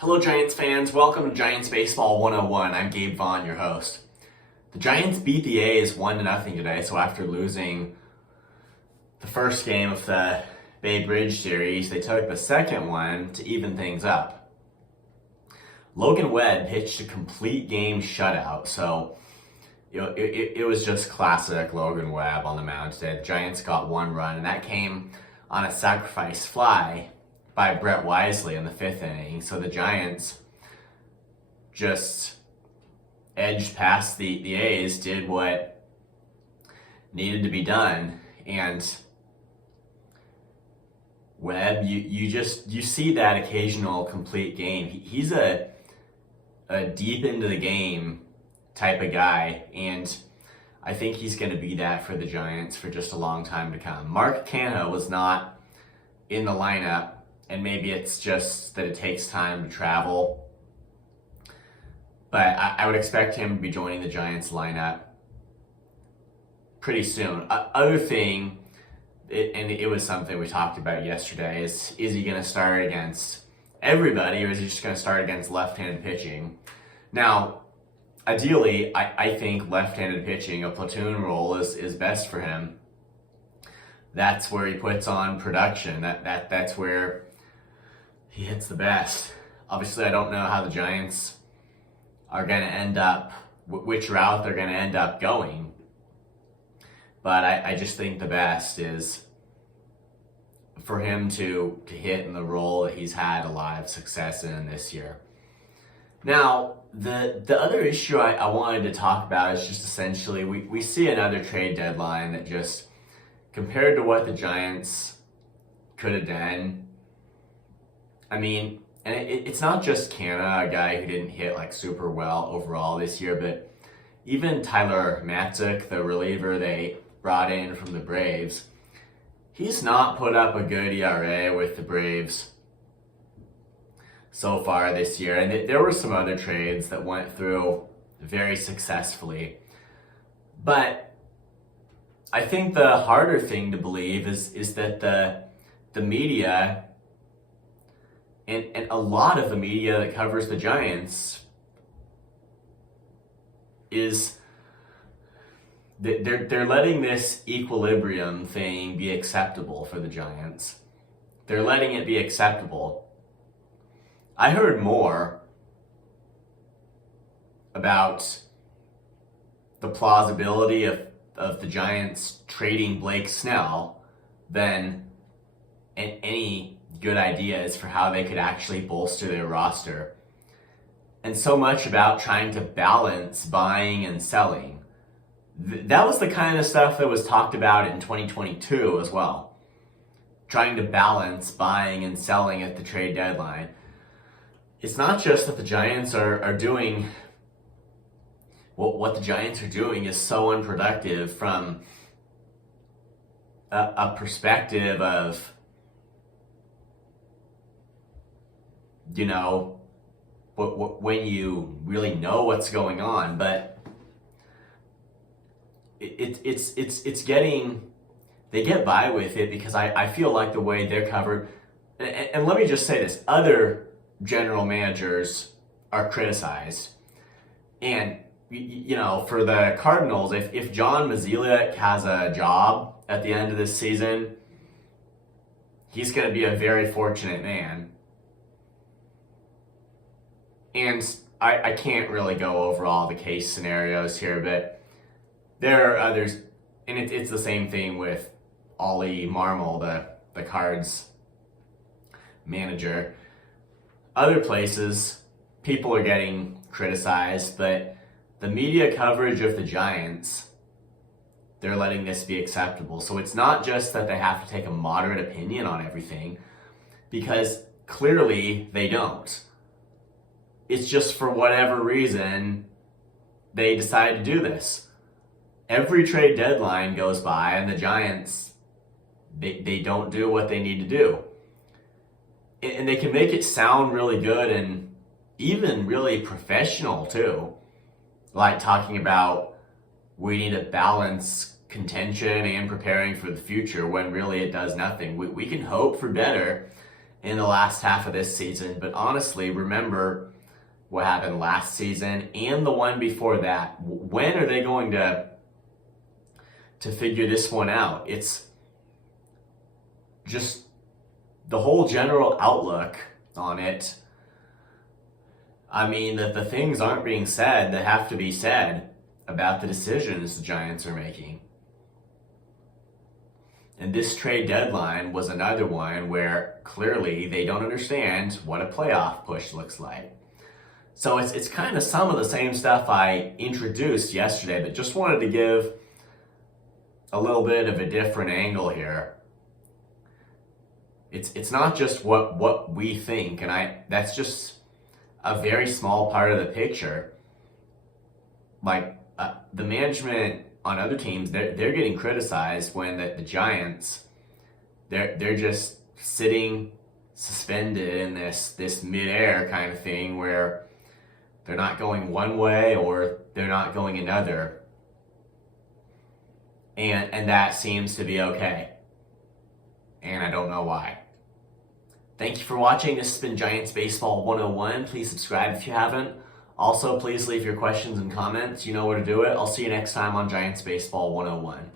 Hello Giants fans, welcome to Giants Baseball 101. I'm Gabe Vaughn, your host. The Giants beat the A's 1-0 today, so after losing the first game of the Bay Bridge series, they took the second one to even things up. Logan Webb pitched a complete game shutout, so it was just classic Logan Webb on the mound today. The Giants got one run, and that came on a sacrifice fly by Brett Wisely in the fifth inning. So the Giants just edged past the A's, did what needed to be done, and Webb, you see that occasional complete game. He's a deep into the game type of guy, and I think he's going to be that for the Giants for just a long time to come. Mark Canha was not in the lineup, and maybe it's just that it takes time to travel, but I would expect him to be joining the Giants lineup pretty soon. Other thing, and it was something we talked about yesterday, is he going to start against everybody, or is he just going to start against left-handed pitching? Now, ideally, I think left-handed pitching, a platoon role, is best for him. That's where he puts on production. That's where he hits the best. Obviously, I don't know how the Giants are going to end up, which route they're going to end up going. But I just think the best is for him to hit in the role that he's had a lot of success in this year. Now, the other issue I wanted to talk about is just essentially we see another trade deadline that just, compared to what the Giants could have done, I mean, and it's not just Canha, a guy who didn't hit like super well overall this year, but even Tyler Matzek, the reliever they brought in from the Braves, he's not put up a good ERA with the Braves so far this year. And there were some other trades that went through very successfully. But I think the harder thing to believe is that the media, and a lot of the media that covers the Giants, is they're letting this equilibrium thing be acceptable for the Giants. They're letting it be acceptable. I heard more about the plausibility of the Giants trading Blake Snell than any good ideas for how they could actually bolster their roster. And so much about trying to balance buying and selling. That was the kind of stuff that was talked about in 2022 as well. Trying to balance buying and selling at the trade deadline. It's not just that the Giants are doing what the Giants are doing is so unproductive from a perspective of, when you really know what's going on, but it's getting, they get by with it because I feel like the way they're covered, and let me just say this, other general managers are criticized, and for the Cardinals, if John Mozeliak has a job at the end of this season, he's going to be a very fortunate man. And I can't really go over all the case scenarios here, but there are others, and it's the same thing with Ollie Marmol, the Cards manager. Other places, people are getting criticized, but the media coverage of the Giants, they're letting this be acceptable. So it's not just that they have to take a moderate opinion on everything, because clearly they don't. It's just for whatever reason, they decide to do this. Every trade deadline goes by and the Giants, they don't do what they need to do. And they can make it sound really good and even really professional too. Like talking about we need to balance contention and preparing for the future, when really it does nothing. We can hope for better, in the last half of this season. But honestly, remember what happened last season and the one before that. When are they going to figure this one out? It's just the whole general outlook on it. I mean, that the things aren't being said that have to be said about the decisions the Giants are making. And this trade deadline was another one where clearly they don't understand what a playoff push looks like. So it's kind of some of the same stuff I introduced yesterday, but just wanted to give a little bit of a different angle here. It's not just what we think, and that's just a very small part of the picture. Like the management on other teams, they're getting criticized when the Giants, they're just sitting suspended in this midair kind of thing where they're not going one way or they're not going another. And that seems to be okay. And I don't know why. Thank you for watching. This has been Giants Baseball 101. Please subscribe if you haven't. Also, please leave your questions and comments. You know where to do it. I'll see you next time on Giants Baseball 101.